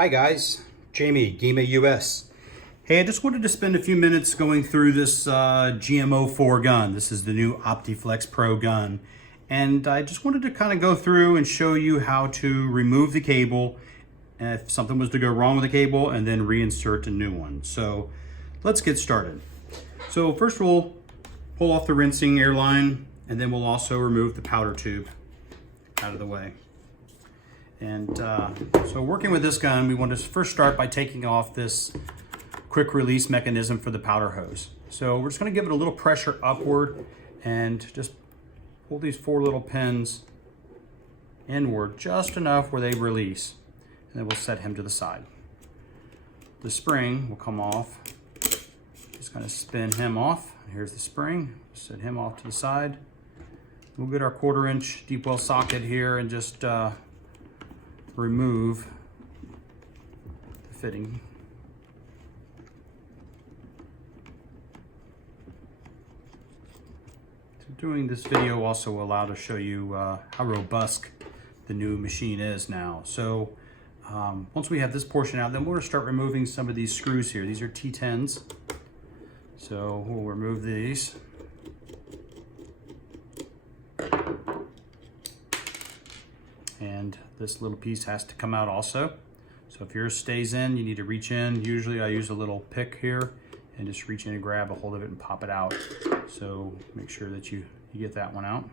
Hi guys, Jamie, Gima US. Hey, I just wanted to spend a few minutes going through this GMO4 gun. This is the new OptiFlex Pro gun. And I just wanted to kind of go through and show you how to remove the cable if something was to go wrong with the cable, and then reinsert a new one. So let's get started. So first we'll pull off the rinsing air line, and then we'll also remove the powder tube out of the way. And so working with this gun, we want to first start by taking off this quick release mechanism for the powder hose. So we're just going to give it a little pressure upward and just pull these four little pins inward just enough where they release. And then we'll set him to the side. The spring will come off. Just kind of spin him off. Here's the spring. Set him off to the side. We'll get our 1/4-inch deep well socket here and just remove the fitting. So doing this video also allow to show you how robust the new machine is now. So once we have this portion out, then we're going to start removing some of these screws here. These are T10s. So we'll remove these. And this little piece has to come out also. So if yours stays in, you need to reach in. Usually I use a little pick here and just reach in and grab a hold of it and pop it out. So make sure that you get that one out.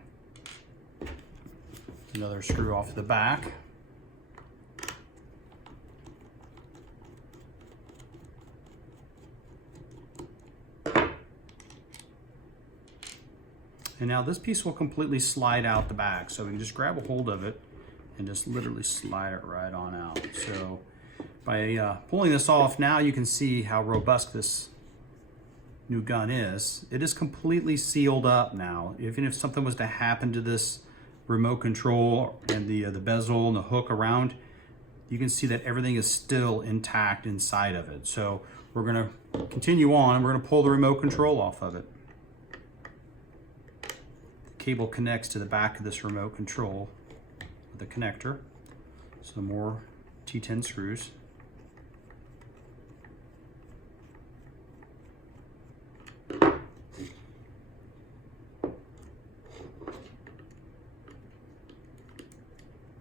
Another screw off the back. And now this piece will completely slide out the back. So we can just grab a hold of it and just literally slide it right on out. So by pulling this off, now you can see how robust this new gun is. It is completely sealed up now. Even if something was to happen to this remote control and the bezel and the hook around, you can see that everything is still intact inside of it. So we're gonna continue on and we're gonna pull the remote control off of it. The cable connects to the back of this remote control the connector. Some more T10 screws.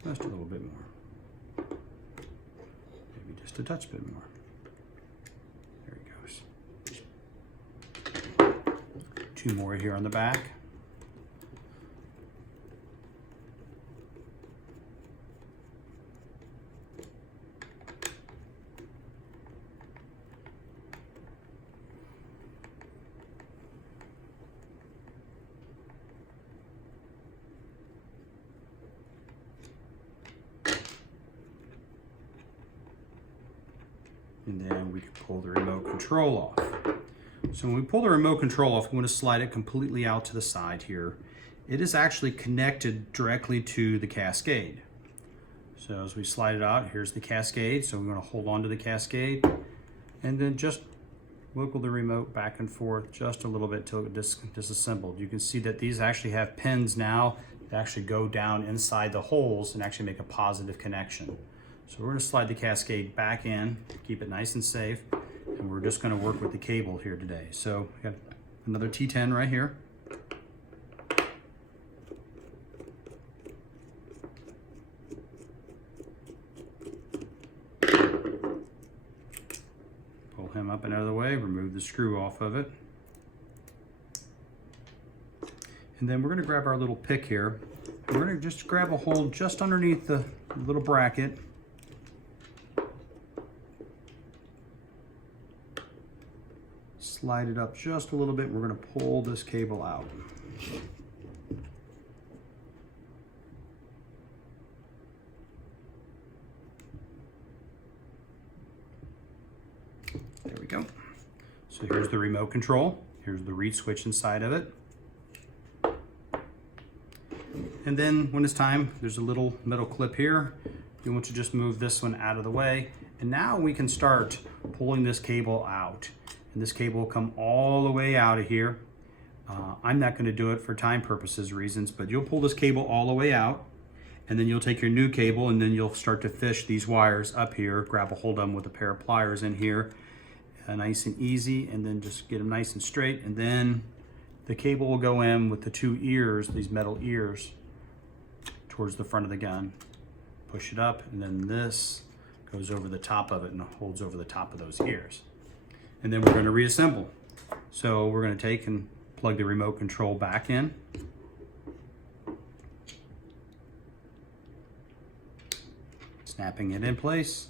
Just a little bit more. Maybe just a touch bit more. There he goes. Two more here on the back. And then we can pull the remote control off. So when we pull the remote control off, we want to slide it completely out to the side here. It is actually connected directly to the cascade. So as we slide it out, here's the cascade. So we're going to hold on to the cascade and then just wiggle the remote back and forth just a little bit till it disassembled. You can see that these actually have pins now that actually go down inside the holes and actually make a positive connection. So we're going to slide the cascade back in, keep it nice and safe, and we're just going to work with the cable here today. So we got another T10 right here. Pull him up and out of the way, remove the screw off of it. And then we're going to grab our little pick here. We're going to just grab a hold just underneath the little bracket. Slide it up just a little bit. We're going to pull this cable out. There we go. So here's the remote control. Here's the reed switch inside of it. And then when it's time, there's a little metal clip here. You want to just move this one out of the way. And now we can start pulling this cable out. And this cable will come all the way out of here. I'm not going to do it for time purposes reasons, but you'll pull this cable all the way out. And then you'll take your new cable and then you'll start to fish these wires up here, grab a hold of them with a pair of pliers in here, nice and easy, and then just get them nice and straight. And then the cable will go in with the two ears, these metal ears, towards the front of the gun. Push it up, and then this goes over the top of it and holds over the top of those ears. And then we're going to reassemble. So we're going to take and plug the remote control back in. Snapping it in place,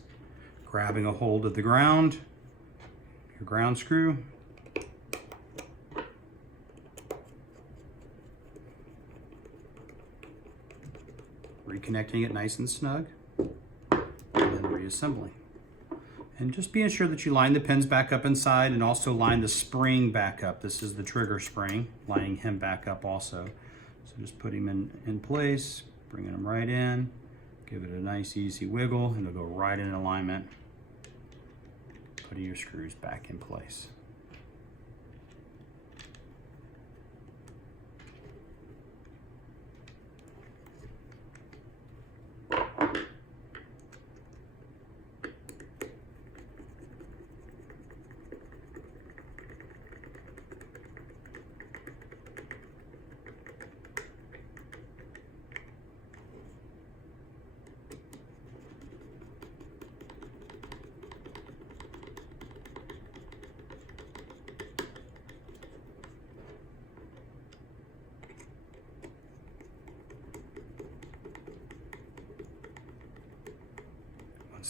grabbing a hold of the ground, your ground screw, reconnecting it nice and snug, and then reassembling. And just being sure that you line the pins back up inside and also line the spring back up. This is the trigger spring, lining him back up also. So just put him in place, bringing him right in. Give it a nice easy wiggle and it'll go right in alignment. Putting your screws back in place.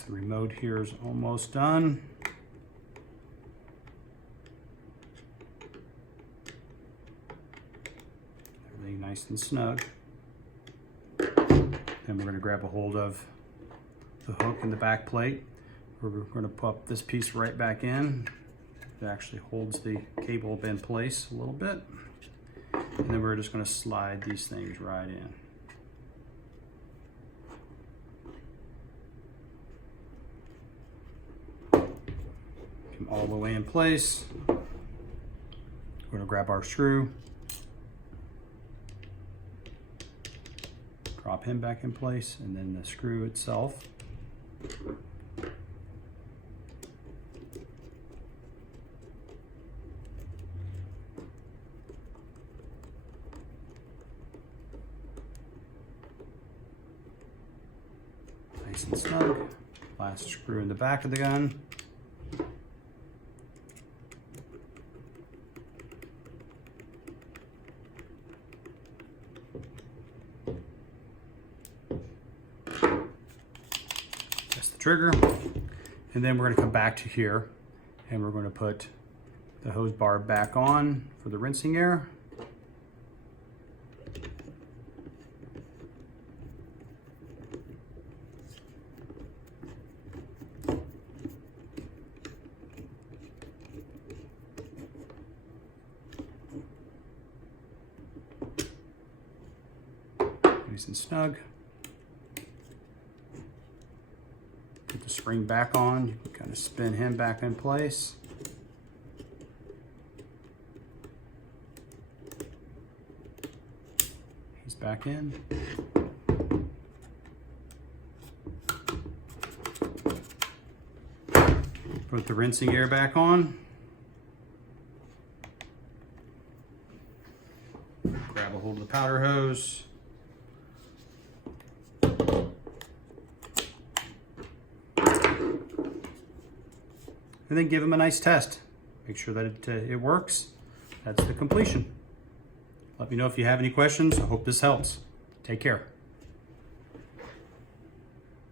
The remote here is almost done. Everything nice and snug. Then we're going to grab a hold of the hook in the back plate. We're going to pop this piece right back in. It actually holds the cable in place a little bit. And then we're just going to slide these things right in. All the way in place. We're going to grab our screw, drop him back in place, and then the screw itself. Nice and snug. Last screw in the back of the gun. Trigger, and then we're going to come back to here and we're going to put the hose bar back on for the rinsing air. Nice and snug. Put the spring back on, you can kind of spin him back in place. He's back in. Put the rinsing air back on. Grab a hold of the powder hose. And then give them a nice test. Make sure that it works. That's the completion. Let me know if you have any questions. I hope this helps. Take care.